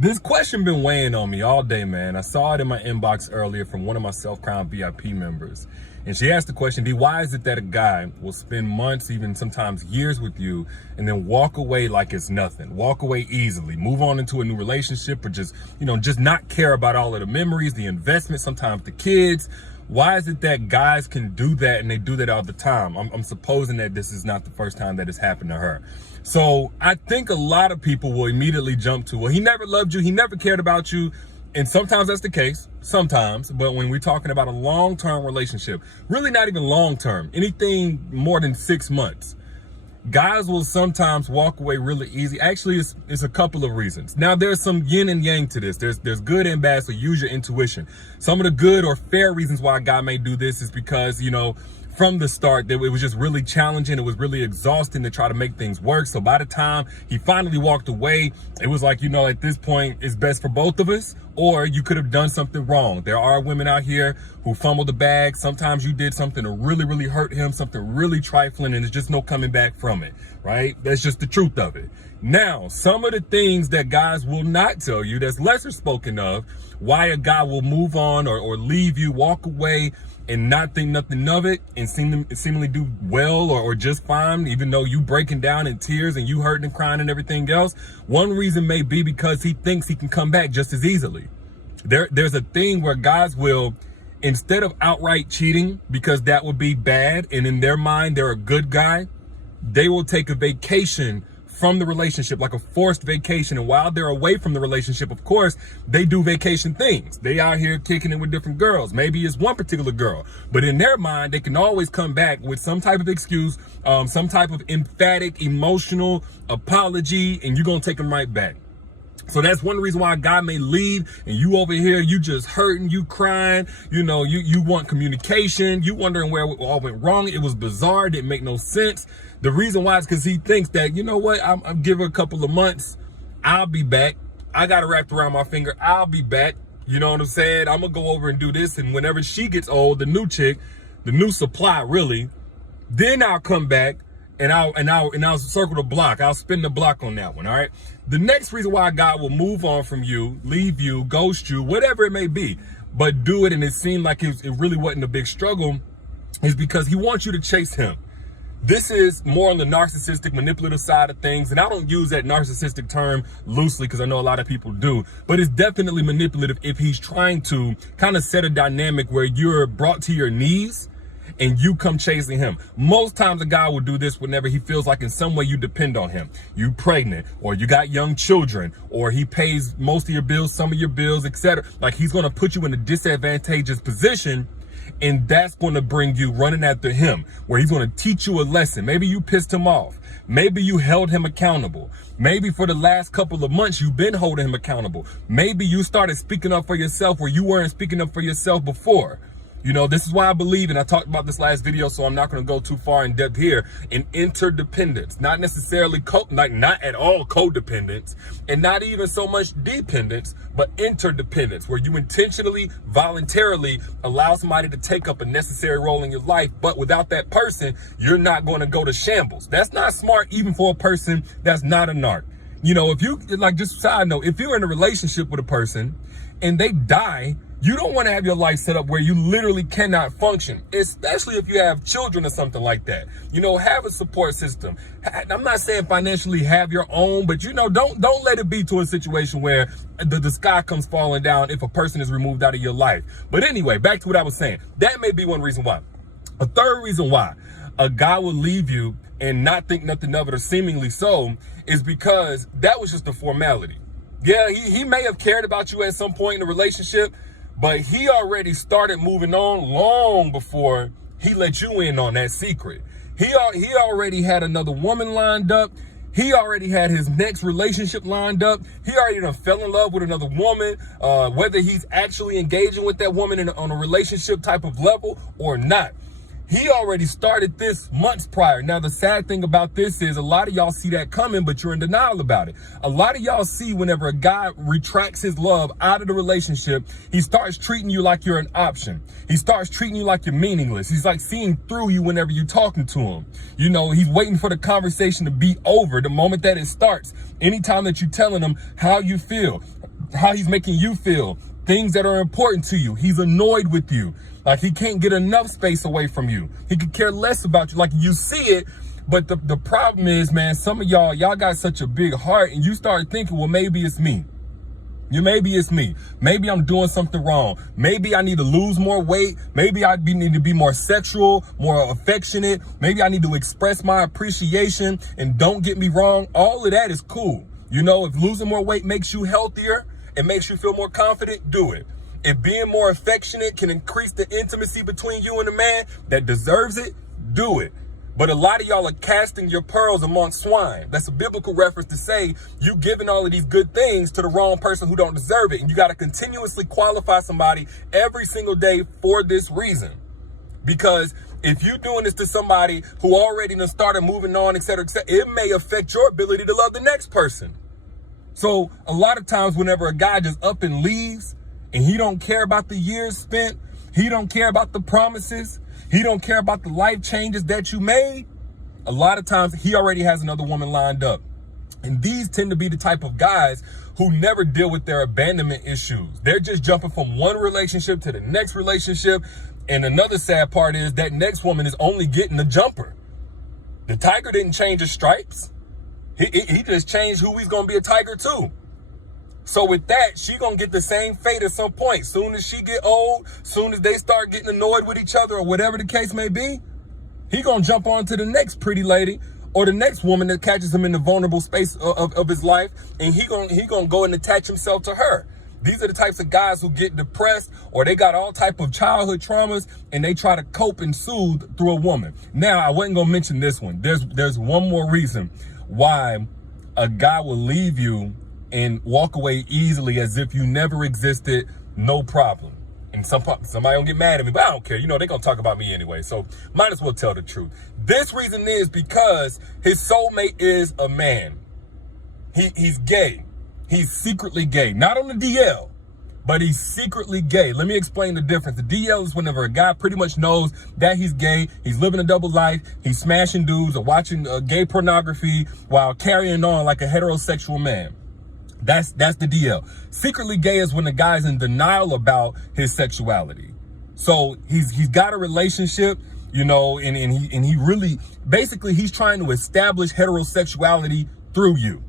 This question been weighing on me all day, man. I saw it in my inbox earlier from one of my Self-Crown VIP members. And she asked the question, D, why is it that a guy will spend months, even sometimes years with you, and then walk away like it's nothing, walk away easily, move on into a new relationship, or just, just not care about all of the memories, the investment, sometimes the kids? Why is it that guys can do that and they do that all the time? I'm supposing that this is not the first time that it's happened to her. So I think a lot of people will immediately jump to, well, he never loved you, he never cared about you. And sometimes that's the case, sometimes. But when we're talking about a long-term relationship, really not even long-term, anything more than 6 months, guys will sometimes walk away really easy. Actually, it's a couple of reasons. Now, there's some yin and yang to this. There's good and bad, so use your intuition. Some of the good or fair reasons why a guy may do this is because, from the start, it was just really challenging. It was really exhausting to try to make things work. So by the time he finally walked away, it was like, at this point, it's best for both of us, or you could have done something wrong. There are women out here who fumbled the bag. Sometimes you did something to really, really hurt him, something really trifling, and there's just no coming back from it, right? That's just the truth of it. Now, some of the things that guys will not tell you, that's lesser spoken of, why a guy will move on or leave you, walk away, and not think nothing of it, and seemingly do well or just fine, even though you breaking down in tears and you hurting and crying and everything else. One reason may be because he thinks he can come back just as easily. There's a thing where guys will, instead of outright cheating, because that would be bad, and in their mind they're a good guy, they will take a vacation from the relationship, like a forced vacation. And while they're away from the relationship, of course, they do vacation things. They out here kicking it with different girls. Maybe it's one particular girl, but in their mind, they can always come back with some type of excuse, some type of emphatic, emotional apology, and you're going to take them right back. So that's one reason why a guy may leave and you over here, you just hurting, you crying, you want communication, you wondering where it all went wrong. It was bizarre, didn't make no sense. The reason why is because he thinks that, I'm giving a couple of months, I'll be back. I got it wrapped around my finger, I'll be back. You know what I'm saying? I'm gonna go over and do this, and whenever she gets old, the new chick, the new supply really, then I'll come back. And I'll circle the block. I'll spin the block on that one, all right? The next reason why a guy will move on from you, leave you, ghost you, whatever it may be, but do it and it seemed like it really wasn't a big struggle, is because he wants you to chase him. This is more on the narcissistic, manipulative side of things. And I don't use that narcissistic term loosely because I know a lot of people do. But it's definitely manipulative if he's trying to kind of set a dynamic where you're brought to your knees and you come chasing him. Most times a guy will do this whenever he feels like in some way you depend on him. You pregnant, or you got young children, or he pays most of your bills, some of your bills, etc. Like he's going to put you in a disadvantageous position, and that's going to bring you running after him, where he's going to teach you a lesson. Maybe you pissed him off. Maybe you held him accountable. Maybe for the last couple of months, you've been holding him accountable. Maybe you started speaking up for yourself where you weren't speaking up for yourself before. This is why I believe, and I talked about this last video, so I'm not going to go too far in depth here, in interdependence, not necessarily, not at all codependence, and not even so much dependence, but interdependence, where you intentionally, voluntarily allow somebody to take up a necessary role in your life, but without that person, you're not going to go to shambles. That's not smart, even for a person that's not a narc. If you, just side note, if you're in a relationship with a person and they die, you don't want to have your life set up where you literally cannot function, especially if you have children or something like that. Have a support system. I'm not saying financially have your own, but don't let it be to a situation where the sky comes falling down if a person is removed out of your life. But anyway, back to what I was saying. That may be one reason why. A third reason why a guy will leave you and not think nothing of it, or seemingly so, is because that was just a formality. Yeah, he may have cared about you at some point in the relationship, but he already started moving on long before he let you in on that secret. He already had another woman lined up. He already had his next relationship lined up. He already done fell in love with another woman, whether he's actually engaging with that woman on a relationship type of level or not. He already started this months prior. Now, the sad thing about this is a lot of y'all see that coming, but you're in denial about it. A lot of y'all see whenever a guy retracts his love out of the relationship, he starts treating you like you're an option. He starts treating you like you're meaningless. He's like seeing through you whenever you're talking to him. He's waiting for the conversation to be over the moment that it starts. Anytime that you're telling him how you feel, how he's making you feel, things that are important to you. He's annoyed with you. Like, he can't get enough space away from you. He could care less about you. Like, you see it, but the problem is, man, some of y'all got such a big heart, and you start thinking, well, maybe it's me. Maybe it's me. Maybe I'm doing something wrong. Maybe I need to lose more weight. Maybe I need to be more sexual, more affectionate. Maybe I need to express my appreciation. And don't get me wrong, all of that is cool. You know, if losing more weight makes you healthier, it makes you feel more confident, do it. If being more affectionate can increase the intimacy between you and a man that deserves it, do it. But a lot of y'all are casting your pearls among swine. That's a biblical reference to say you giving all of these good things to the wrong person who don't deserve it. And you got to continuously qualify somebody every single day for this reason. Because if you're doing this to somebody who already done started moving on, et cetera, it may affect your ability to love the next person. So a lot of times whenever a guy just up and leaves and he don't care about the years spent, he don't care about the promises, he don't care about the life changes that you made, a lot of times he already has another woman lined up. And these tend to be the type of guys who never deal with their abandonment issues. They're just jumping from one relationship to the next relationship. And another sad part is that next woman is only getting the jumper. The tiger didn't change his stripes. He just changed who he's going to be a tiger to. So with that, she going to get the same fate at some point. Soon as she get old, soon as they start getting annoyed with each other or whatever the case may be, he going to jump on to the next pretty lady or the next woman that catches him in the vulnerable space of his life. And he going to go and attach himself to her. These are the types of guys who get depressed or they got all type of childhood traumas and they try to cope and soothe through a woman. Now, I wasn't going to mention this one. There's one more reason why a guy will leave you and walk away easily as if you never existed, no problem. And somebody gonna get mad at me, but I don't care. You know, they're gonna talk about me anyway, so might as well tell the truth. This reason is because his soulmate is a man. He's gay. He's secretly gay. Not on the DL, but he's secretly gay. Let me explain the difference. The DL is whenever a guy pretty much knows that he's gay, he's living a double life, he's smashing dudes or watching gay pornography while carrying on like a heterosexual man. That's the DL. Secretly gay is when the guy's in denial about his sexuality. So he's got a relationship, you know, and he really, basically he's trying to establish heterosexuality through you.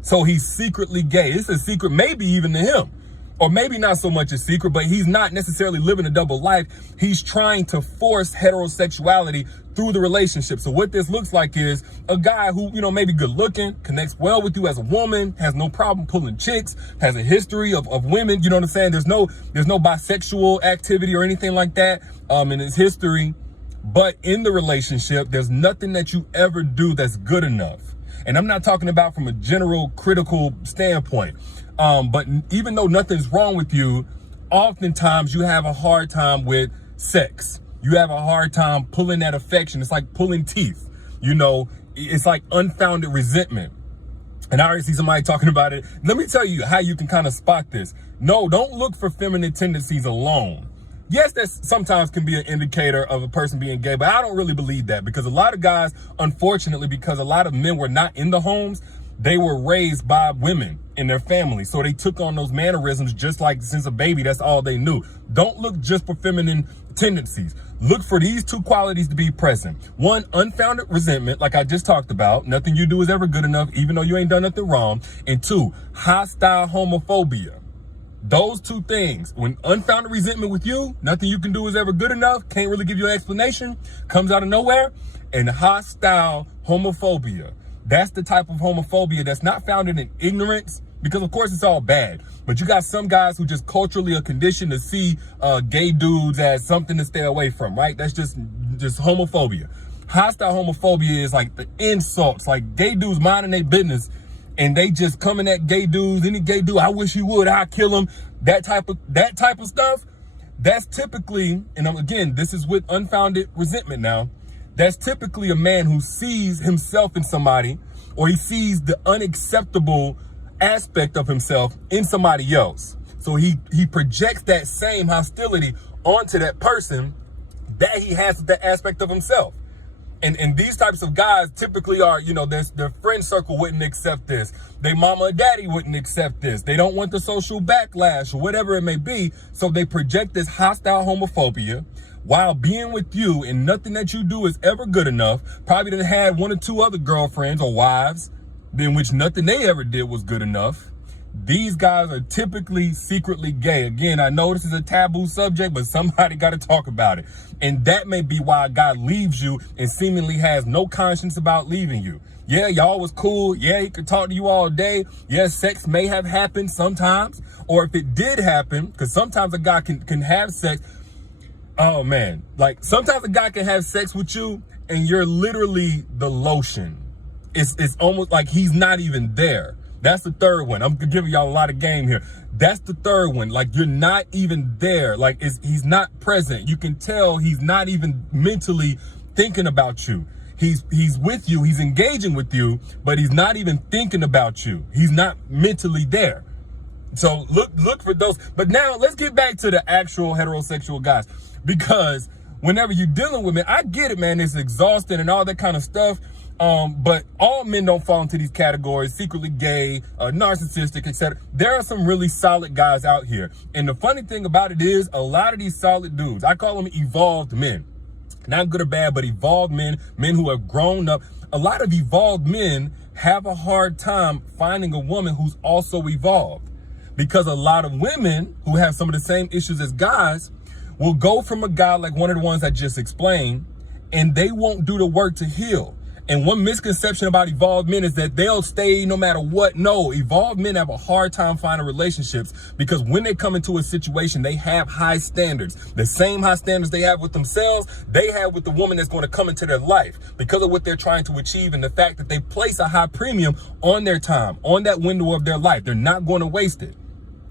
So he's secretly gay. It's a secret, maybe even to him. Or maybe not so much a secret, but he's not necessarily living a double life. He's trying to force heterosexuality through the relationship. So what this looks like is a guy who, you know, maybe good looking, connects well with you as a woman, has no problem pulling chicks, has a history of women, you know what I'm saying? There's no bisexual activity or anything like that in his history. But in the relationship, there's nothing that you ever do that's good enough. And I'm not talking about from a general critical standpoint. But even though nothing's wrong with you, oftentimes you have a hard time with sex. You have a hard time pulling that affection. It's like pulling teeth. You know, it's like unfounded resentment. And I already see somebody talking about it. Let me tell you how you can kind of spot this. No, don't look for feminine tendencies alone. Yes, that sometimes can be an indicator of a person being gay, but I don't really believe that because a lot of guys, unfortunately, because a lot of men were not in the homes, they were raised by women in their family. So they took on those mannerisms just like since a baby, that's all they knew. Don't look just for feminine tendencies. Look for these two qualities to be present. One, unfounded resentment, like I just talked about. Nothing you do is ever good enough, even though you ain't done nothing wrong. And two, hostile homophobia. Those two things, when unfounded resentment with you, nothing you can do is ever good enough, can't really give you an explanation, comes out of nowhere, and hostile homophobia. That's the type of homophobia that's not founded in ignorance, because of course it's all bad. But you got some guys who just culturally are conditioned to see gay dudes as something to stay away from, right? That's just homophobia. Hostile homophobia is like the insults, like gay dudes minding their business, and they just coming at gay dudes, any gay dude, I wish you would, I'd kill him. That type of stuff, that's typically, and again, this is with unfounded resentment now, that's typically a man who sees himself in somebody, or he sees the unacceptable aspect of himself in somebody else. So he projects that same hostility onto that person that he has with that aspect of himself. And these types of guys typically are, you know, their friend circle wouldn't accept this. Their mama or daddy wouldn't accept this. They don't want the social backlash or whatever it may be. So they project this hostile homophobia while being with you, and nothing that you do is ever good enough. Probably done had one or two other girlfriends or wives in which nothing they ever did was good enough. These guys are typically secretly gay. Again, I know this is a taboo subject, but somebody got to talk about it. And that may be why a guy leaves you and seemingly has no conscience about leaving you. Yeah, y'all was cool. Yeah, he could talk to you all day. Yeah, sex may have happened sometimes. Or if it did happen, because sometimes a guy can have sex. Oh, man. Like, sometimes a guy can have sex with you and you're literally the lotion. It's almost like he's not even there. That's the third one. I'm giving y'all a lot of game here. That's the third one. Like, you're not even there. Like, he's not present. You can tell he's not even mentally thinking about you. He's with you. He's engaging with you, but he's not even thinking about you. He's not mentally there. So look for those. But now let's get back to the actual heterosexual guys, because whenever you're dealing with men, I get it, man. It's exhausting and all that kind of stuff. But all men don't fall into these categories: secretly gay, narcissistic, etc. There are some really solid guys out here. And the funny thing about it is, a lot of these solid dudes, I call them evolved men. Not good or bad, but evolved men, men who have grown up. A lot of evolved men have a hard time finding a woman who's also evolved, because a lot of women who have some of the same issues as guys will go from a guy like one of the ones I just explained, and they won't do the work to heal. And one misconception about evolved men is that they'll stay no matter what. No, evolved men have a hard time finding relationships, because when they come into a situation, they have high standards. The same high standards they have with themselves, they have with the woman that's going to come into their life, because of what they're trying to achieve and the fact that they place a high premium on their time, on that window of their life. They're not going to waste it.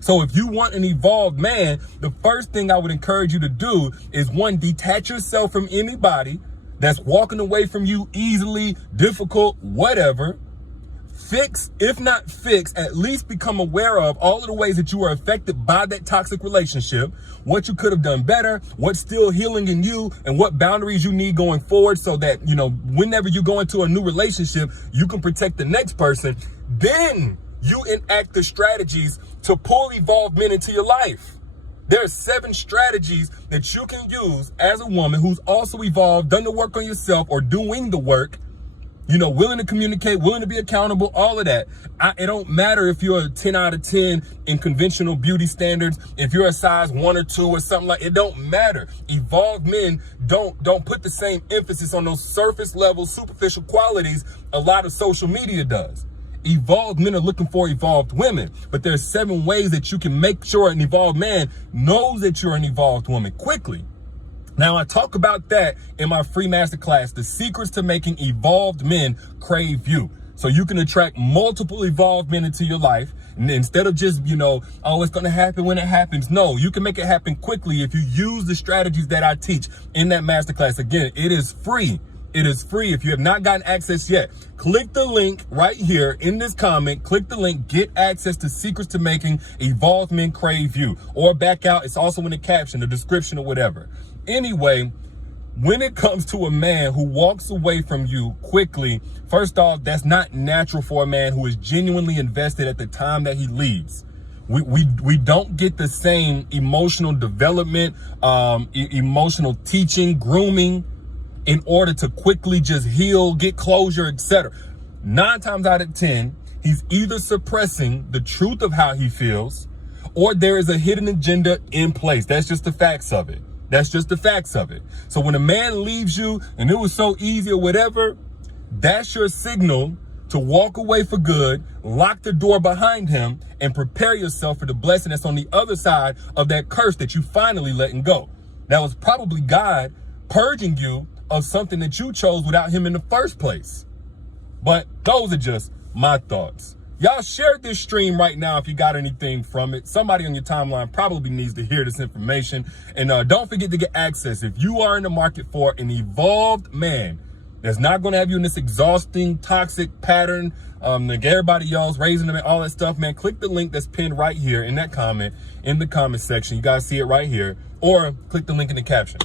So if you want an evolved man, the first thing I would encourage you to do is, one, detach yourself from anybody that's walking away from you easily, difficult, whatever. Fix, if not fix, at least become aware of all of the ways that you are affected by that toxic relationship, what you could have done better, what's still healing in you, and what boundaries you need going forward, so that, you know, whenever you go into a new relationship, you can protect the next person. Then you enact the strategies to pull evolved men into your life. There are 7 strategies that you can use as a woman who's also evolved, done the work on yourself, or doing the work, you know, willing to communicate, willing to be accountable, all of that. It don't matter if you're a 10 out of 10 in conventional beauty standards, if you're a size 1 or 2 or something like, it don't matter. Evolved men don't put the same emphasis on those surface level, superficial qualities a lot of social media does. Evolved men are looking for evolved women, but there's 7 ways that you can make sure an evolved man knows that you're an evolved woman quickly. Now, I talk about that in my free masterclass, The Secrets to Making Evolved Men Crave You. So you can attract multiple evolved men into your life. And instead of just, you know, oh, it's going to happen when it happens. No, you can make it happen quickly if you use the strategies that I teach in that masterclass. Again, it is free. It is free. If you have not gotten access yet, click the link right here in this comment. Click the link, get access to Secrets to Making Evolved Men Crave You. Or back out, it's also in the caption, the description, or whatever. Anyway, when it comes to a man who walks away from you quickly, first off, that's not natural for a man who is genuinely invested at the time that he leaves. We don't get the same emotional development, emotional teaching, grooming, in order to quickly just heal, get closure, etc. 9 times out of 10, he's either suppressing the truth of how he feels, or there is a hidden agenda in place. That's just the facts of it. That's just the facts of it. So when a man leaves you and it was so easy or whatever, that's your signal to walk away for good, lock the door behind him, and prepare yourself for the blessing that's on the other side of that curse that you finally letting go. That was probably God purging you of something that you chose without him in the first place. But those are just my thoughts. Y'all share this stream right now if you got anything from it. Somebody on your timeline probably needs to hear this information. And don't forget to get access. If you are in the market for an evolved man that's not going to have you in this exhausting, toxic pattern, like everybody else, raising them and all that stuff, man, click the link that's pinned right here in that comment, in the comment section. You guys see it right here. Or click the link in the caption.